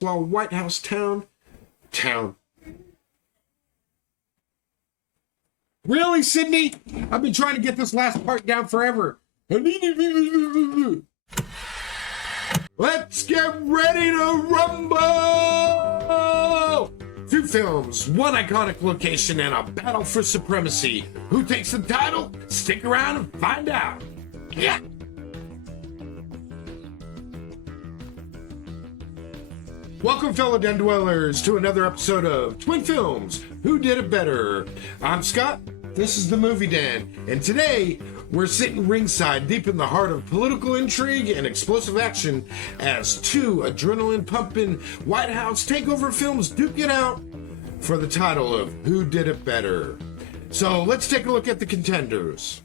while White House town. Really, Sydney? I've been trying to get this last part down forever. Let's get ready to rumble! 2 films, 1 iconic location, and a battle for supremacy. Who takes the title? Stick around and find out. Yeah! Welcome, fellow den dwellers, to another episode of Twin Films, Who Did It Better? I'm Scott, this is the Movie Den, and today we're sitting ringside deep in the heart of political intrigue and explosive action as 2 adrenaline-pumping White House takeover films duke it out for the title of Who Did It Better? So let's take a look at the contenders.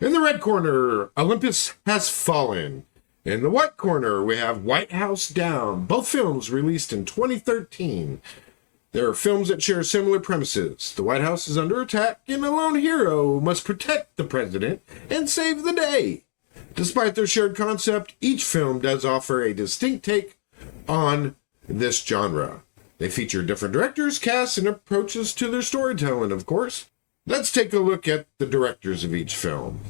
In the red corner, Olympus Has Fallen. In the white corner, we have White House Down, both films released in 2013. There are films that share similar premises. The White House is under attack, and a lone hero must protect the president and save the day. Despite their shared concept, each film does offer a distinct take on this genre. They feature different directors, casts, and approaches to their storytelling, of course. Let's take a look at the directors of each film.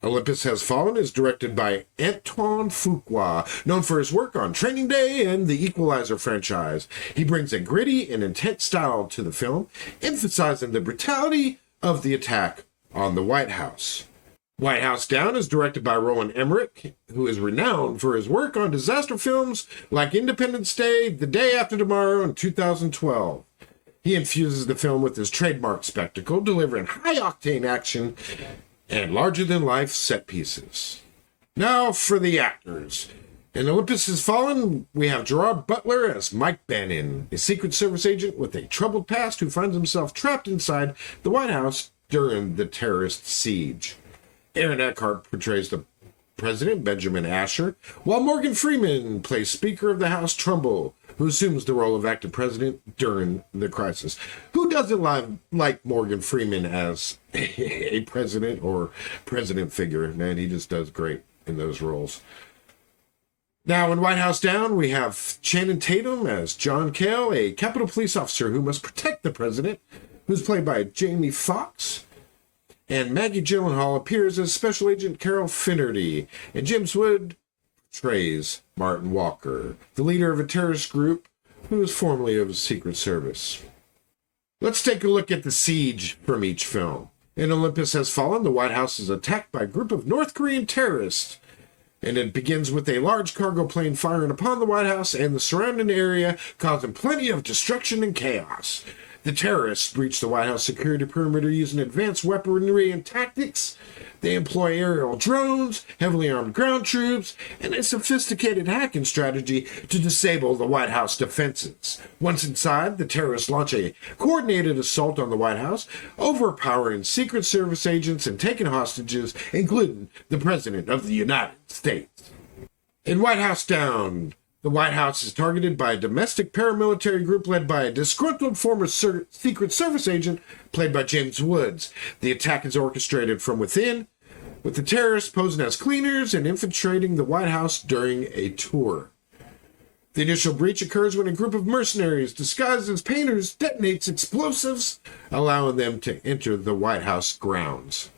Olympus Has Fallen is directed by Antoine Fuqua, known for his work on Training Day and the Equalizer franchise. He brings a gritty and intense style to the film, emphasizing the brutality of the attack on the White House. White House Down is directed by Roland Emmerich, who is renowned for his work on disaster films like Independence Day, The Day After Tomorrow, and 2012. He infuses the film with his trademark spectacle, delivering high-octane action and larger-than-life set pieces. Now for the actors. In Olympus Has Fallen, we have Gerard Butler as Mike Bannon, a Secret Service agent with a troubled past who finds himself trapped inside the White House during the terrorist siege. Aaron Eckhart portrays the President Benjamin Asher, while Morgan Freeman plays Speaker of the House Trumbull, who assumes the role of acting president during the crisis. Who doesn't like Morgan Freeman as a president or president figure? Man, he just does great in those roles. Now, in White House Down, we have Channing Tatum as John Cale, a Capitol Police officer who must protect the president, who's played by Jamie Foxx. And Maggie Gyllenhaal appears as Special Agent Carol Finnerty, and James Wood portrays Martin Walker, the leader of a terrorist group who is formerly of the Secret Service. Let's take a look at the siege from each film. In Olympus Has Fallen, the White House is attacked by a group of North Korean terrorists, and it begins with a large cargo plane firing upon the White House and the surrounding area, causing plenty of destruction and chaos. The terrorists breach the White House security perimeter using advanced weaponry and tactics. They employ aerial drones, heavily armed ground troops, and a sophisticated hacking strategy to disable the White House defenses. Once inside, the terrorists launch a coordinated assault on the White House, overpowering Secret Service agents and taking hostages, including the President of the United States. In White House Down, the White House is targeted by a domestic paramilitary group led by a disgruntled former Secret Service agent played by James Woods. The attack is orchestrated from within, with the terrorists posing as cleaners and infiltrating the White House during a tour. The initial breach occurs when a group of mercenaries disguised as painters detonates explosives, allowing them to enter the White House grounds.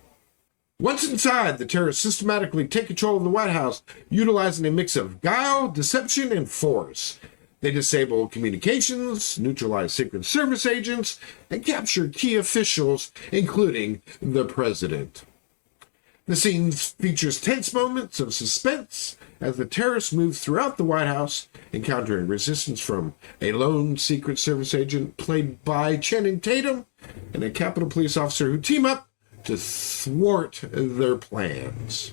Once inside, the terrorists systematically take control of the White House, utilizing a mix of guile, deception, and force. They disable communications, neutralize Secret Service agents, and capture key officials, including the president. The scene features tense moments of suspense as the terrorists move throughout the White House, encountering resistance from a lone Secret Service agent played by Channing Tatum and a Capitol Police officer who team up to thwart their plans.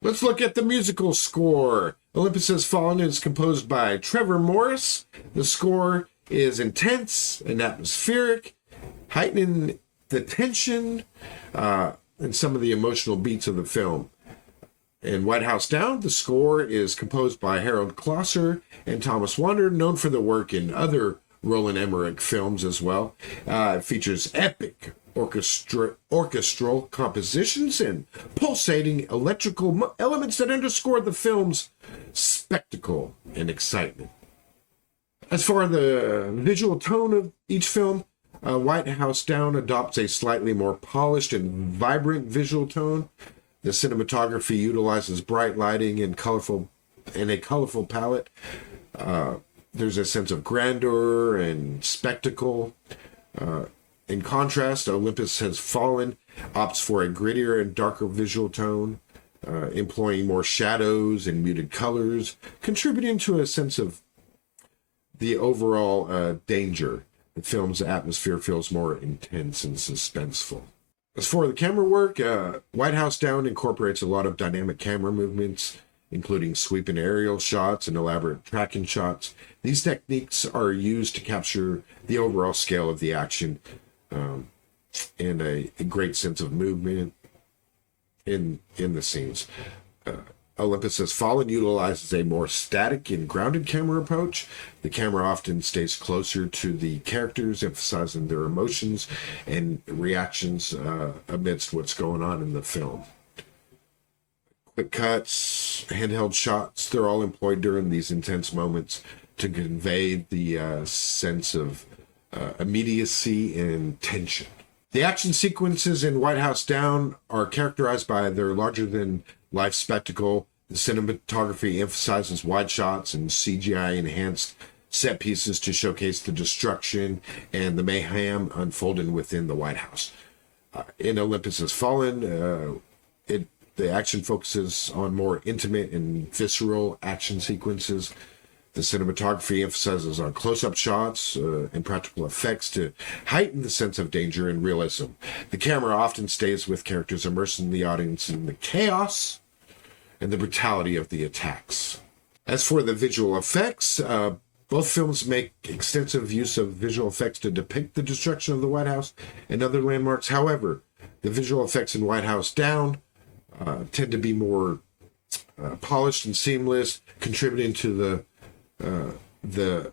Let's look at the musical score. Olympus Has Fallen is composed by Trevor Morris. The score is intense and atmospheric, heightening the tension and some of the emotional beats of the film. In White House Down, the score is composed by Harold Klosser and Thomas Wander, known for their work in other Roland Emmerich films as well. It features epic orchestral compositions and pulsating electrical elements that underscore the film's spectacle and excitement. As for the visual tone of each film, White House Down adopts a slightly more polished and vibrant visual tone. The cinematography utilizes bright lighting and a colorful palette. There's a sense of grandeur and spectacle. In contrast, Olympus Has Fallen opts for a grittier and darker visual tone, employing more shadows and muted colors, contributing to a sense of the overall danger. The film's atmosphere feels more intense and suspenseful. As for the camera work, White House Down incorporates a lot of dynamic camera movements, including sweeping aerial shots and elaborate tracking shots. These techniques are used to capture the overall scale of the action and a great sense of movement in the scenes. Olympus Has Fallen utilizes a more static and grounded camera approach. The camera often stays closer to the characters, emphasizing their emotions and reactions amidst what's going on in the film. Quick cuts, handheld shots, they're all employed during these intense moments to convey the sense of immediacy and tension. The action sequences in White House Down are characterized by their larger-than-life spectacle. The cinematography emphasizes wide shots and CGI-enhanced set pieces to showcase the destruction and the mayhem unfolding within the White House. In Olympus Has Fallen, the action focuses on more intimate and visceral action sequences. The cinematography emphasizes on close-up shots and practical effects to heighten the sense of danger and realism. The camera often stays with characters, immersing the audience in the chaos and the brutality of the attacks. As for the visual effects, both films make extensive use of visual effects to depict the destruction of the White House and other landmarks. However, the visual effects in White House Down tend to be more polished and seamless, contributing to the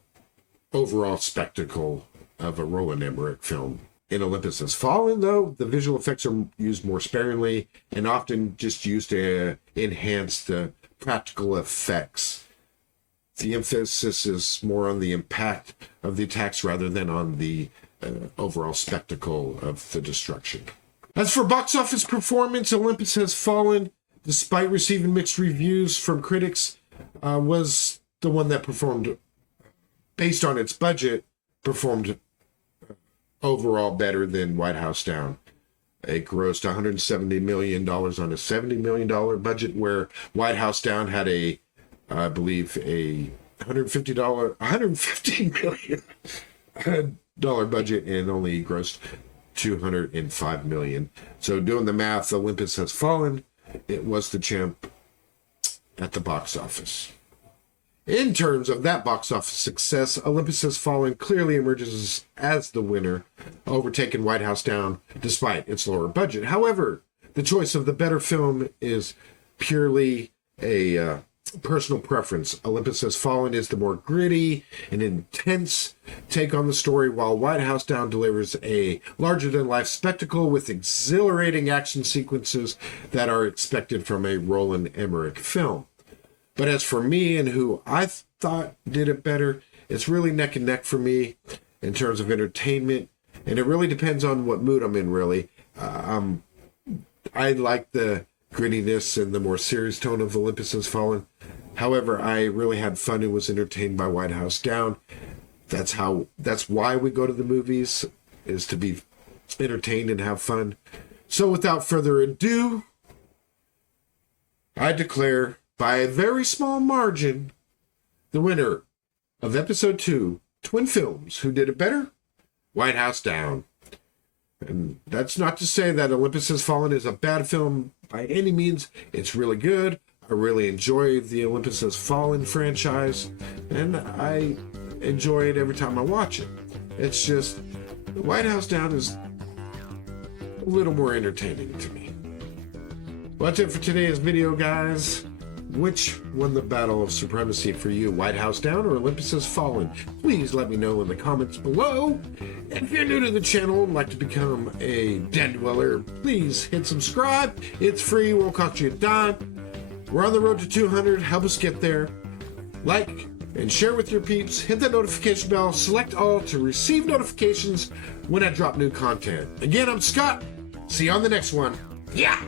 overall spectacle of a Roland Emmerich film. In Olympus Has Fallen, though, the visual effects are used more sparingly and often just used to enhance the practical effects. The emphasis is more on the impact of the attacks rather than on the overall spectacle of the destruction. As for box office performance, Olympus Has Fallen, despite receiving mixed reviews from critics, was the one that performed, based on its budget, performed overall better than White House Down. It grossed $170 million on a $70 million budget, where White House Down had I believe, a $150 million budget and only grossed $205 million. So doing the math, Olympus Has Fallen, it was the champ at the box office. In terms of that box office success, Olympus Has Fallen clearly emerges as the winner, overtaking White House Down despite its lower budget. However, the choice of the better film is purely a personal preference. Olympus Has Fallen is the more gritty and intense take on the story, while White House Down delivers a larger-than-life spectacle with exhilarating action sequences that are expected from a Roland Emmerich film. But as for me and who I thought did it better, it's really neck and neck for me in terms of entertainment, and it really depends on what mood I'm in, really. I like the grittiness and the more serious tone of Olympus Has Fallen. However, I really had fun and was entertained by White House Down. That's why we go to the movies, is to be entertained and have fun. So without further ado, I declare, by a very small margin, the winner of episode 2, Twin Films, Who Did It Better? White House Down. And that's not to say that Olympus Has Fallen is a bad film by any means. It's really good. I really enjoy the Olympus Has Fallen franchise, and I enjoy it every time I watch it. It's just, White House Down is a little more entertaining to me. Well, that's it for today's video, guys. Which won the battle of supremacy for you, White House Down or Olympus Has Fallen? Please let me know in the comments below. If you're new to the channel and like to become a den dweller, please hit subscribe. It's free, won't cost you a dime. We're on the road to 200. Help us get there. Like and share with your peeps. Hit that notification bell, select all to receive notifications when I drop new content. Again, I'm Scott. See you on the next one. Yeah!